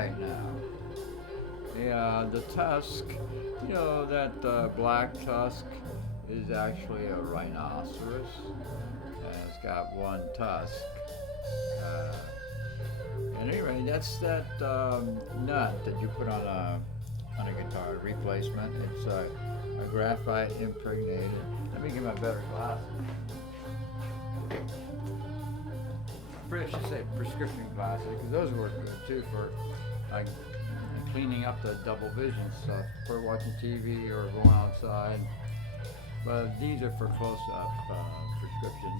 right now. Yeah, the tusk, that black tusk is actually a rhinoceros. And it's got one tusk. Uh, and anyway, that's that nut that you put on a guitar replacement. It's a graphite impregnated. Let me get my better glasses. I should say prescription glasses because those work good too for like cleaning up the double vision stuff for watching TV or going outside. But these are for close-up prescription.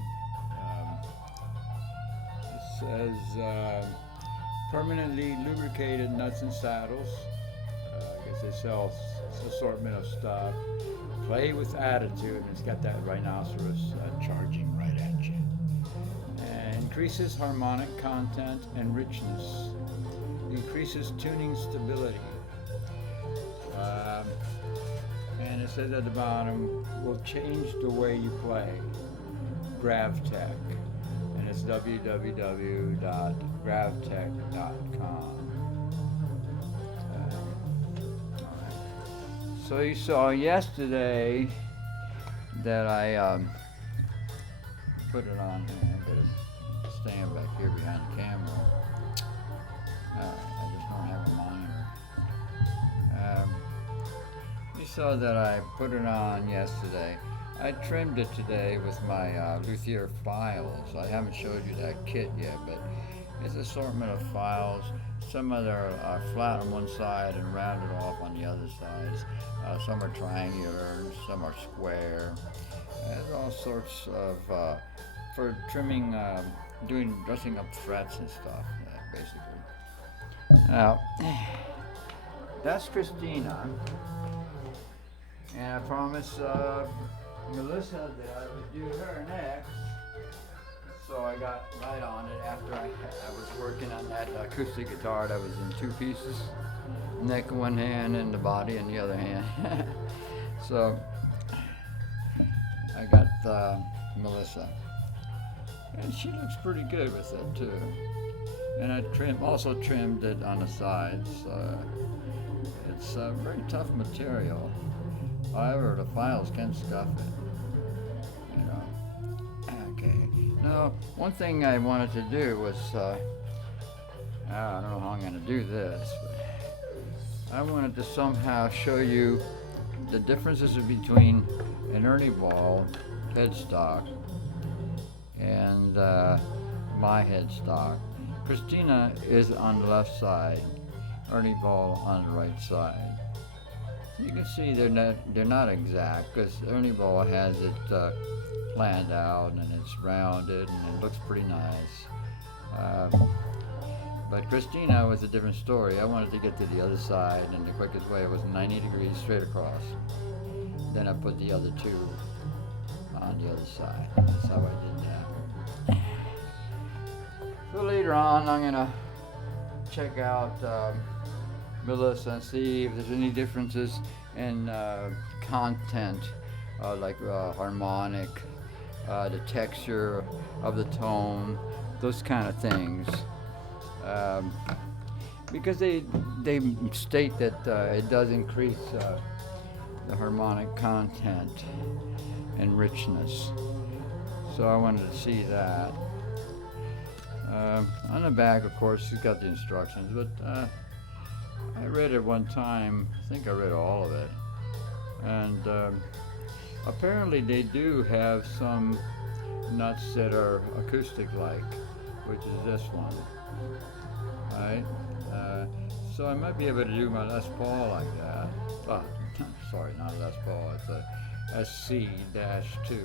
It says permanently lubricated nuts and saddles. I guess they sell assortment of stuff. Play with attitude, and it's got that rhinoceros charging right at you. And increases harmonic content and richness. Increases tuning stability. And it says at the bottom, will change the way you play. GravTech. And it's www.gravtech.com. So you saw yesterday that I put it on here. I'm going to stand back here behind the camera. I just don't have a monitor. You saw that I put it on yesterday. I trimmed it today with my luthier files. I haven't showed you that kit yet, but it's an assortment of files. Some of them are flat on one side and rounded off on the other sides. Some are triangular, some are square. There's all sorts of, for trimming, dressing up frets and stuff, basically. Now, that's Cristina. And I promised Melissa that I would do her next. So I got right on it after I was working on that acoustic guitar that was in two pieces. Neck in one hand and the body in the other hand. So I got Melissa. And she looks pretty good with it too. And I also trimmed it on the sides. It's a very tough material. However, the files can scuff it. Okay. Now, one thing I wanted to do was, I don't know how I'm going to do this, but I wanted to somehow show you the differences between an Ernie Ball headstock and my headstock. Cristina is on the left side, Ernie Ball on the right side. You can see they're not exact because Ernie Ball has it planned out and it's rounded and it looks pretty nice. But Cristina was a different story. I wanted to get to the other side, and the quickest way was 90 degrees straight across. Then I put the other two on the other side. That's how I did that. So later on, I'm gonna check out Melissa and see if there's any differences in content, like harmonic, the texture of the tone, those kind of things. Because they state that it does increase the harmonic content and richness. So I wanted to see that. On the back, of course, it's got the instructions, but I read it one time. I think I read all of it. And apparently they do have some nuts that are acoustic-like, which is this one. Right? So I might be able to do my Les Paul like that. Oh, sorry, not Les Paul. It's a SC-2.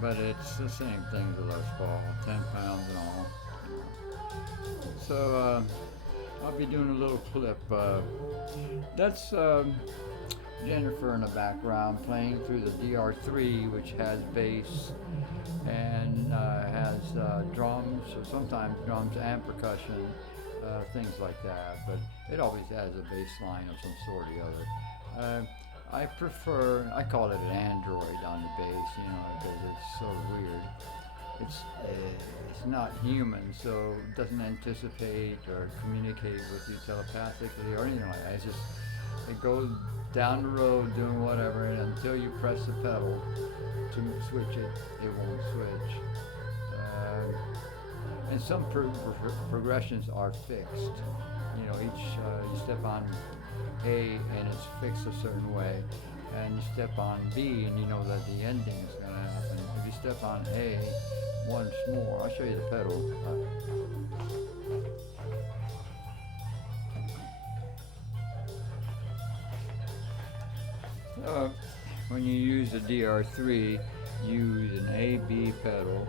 But it's the same thing as a Les Paul, 10 pounds and all. So I'll be doing a little clip. That's Jennifer in the background playing through the DR3, which has bass and has drums, or sometimes drums and percussion, things like that. But it always has a bass line of some sort or the other. I call it an Android on the bass, because it's so weird. it's not human, so it doesn't anticipate or communicate with you telepathically or anything like that. It's just it goes down the road doing whatever, and until you press the pedal to switch it, it won't switch. And some progressions are fixed. You know, each you step on A and it's fixed a certain way, and you step on B and you know that the ending is going to happen. If you step on A once more, I'll show you the pedal. When you use the DR3, use an A-B pedal,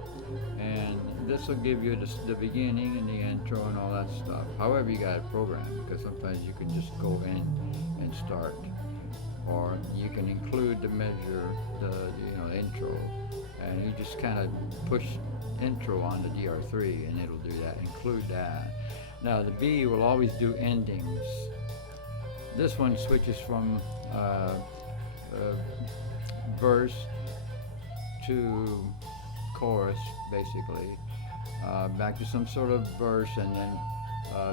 and this will give you the beginning and the intro and all that stuff. However you got it programmed, because sometimes you can just go in and start, or you can include the measure, the intro, and you just kind of push intro on the DR3 and it'll do that, include that. Now the B will always do endings. This one switches from verse to chorus, basically, back to some sort of verse and then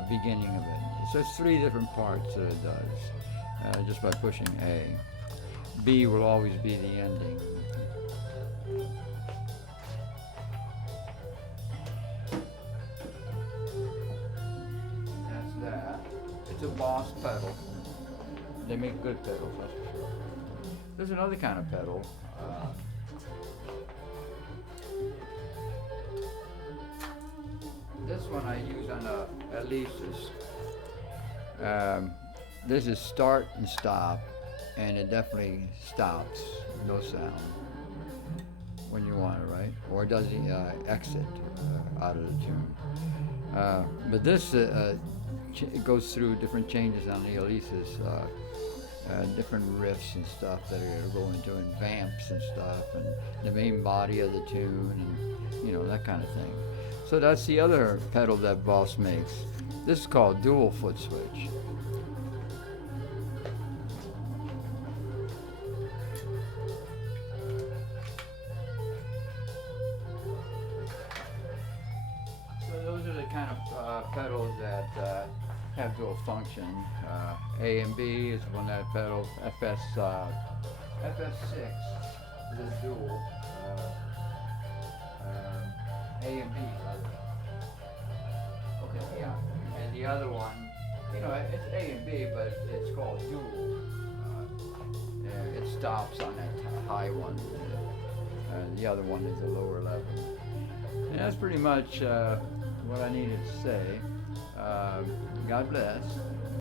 beginning of it. So it's 3 different parts that it does, just by pushing A. B will always be the ending. That's that. It's a Boss pedal. They make good pedals, that's for sure. There's another kind of pedal. This one I use on a Lisa's. This is start and stop, and it definitely stops, no sound, when you want it, right? Or it does exit out of the tune. But this it goes through different changes on the Elisa's, different riffs and stuff that are going into, and vamps and stuff, and the main body of the tune, and you know, that kind of thing. So that's the other pedal that Boss makes. This is called dual foot switch. So those are the kind of pedals that have dual function. A and B is one that pedal. FS6 is dual. A and B. Okay, yeah. And the other one, you know, it's A and B, but it's called dual. It stops on that high one. The other one is a lower level. And that's pretty much what I needed to say. God bless.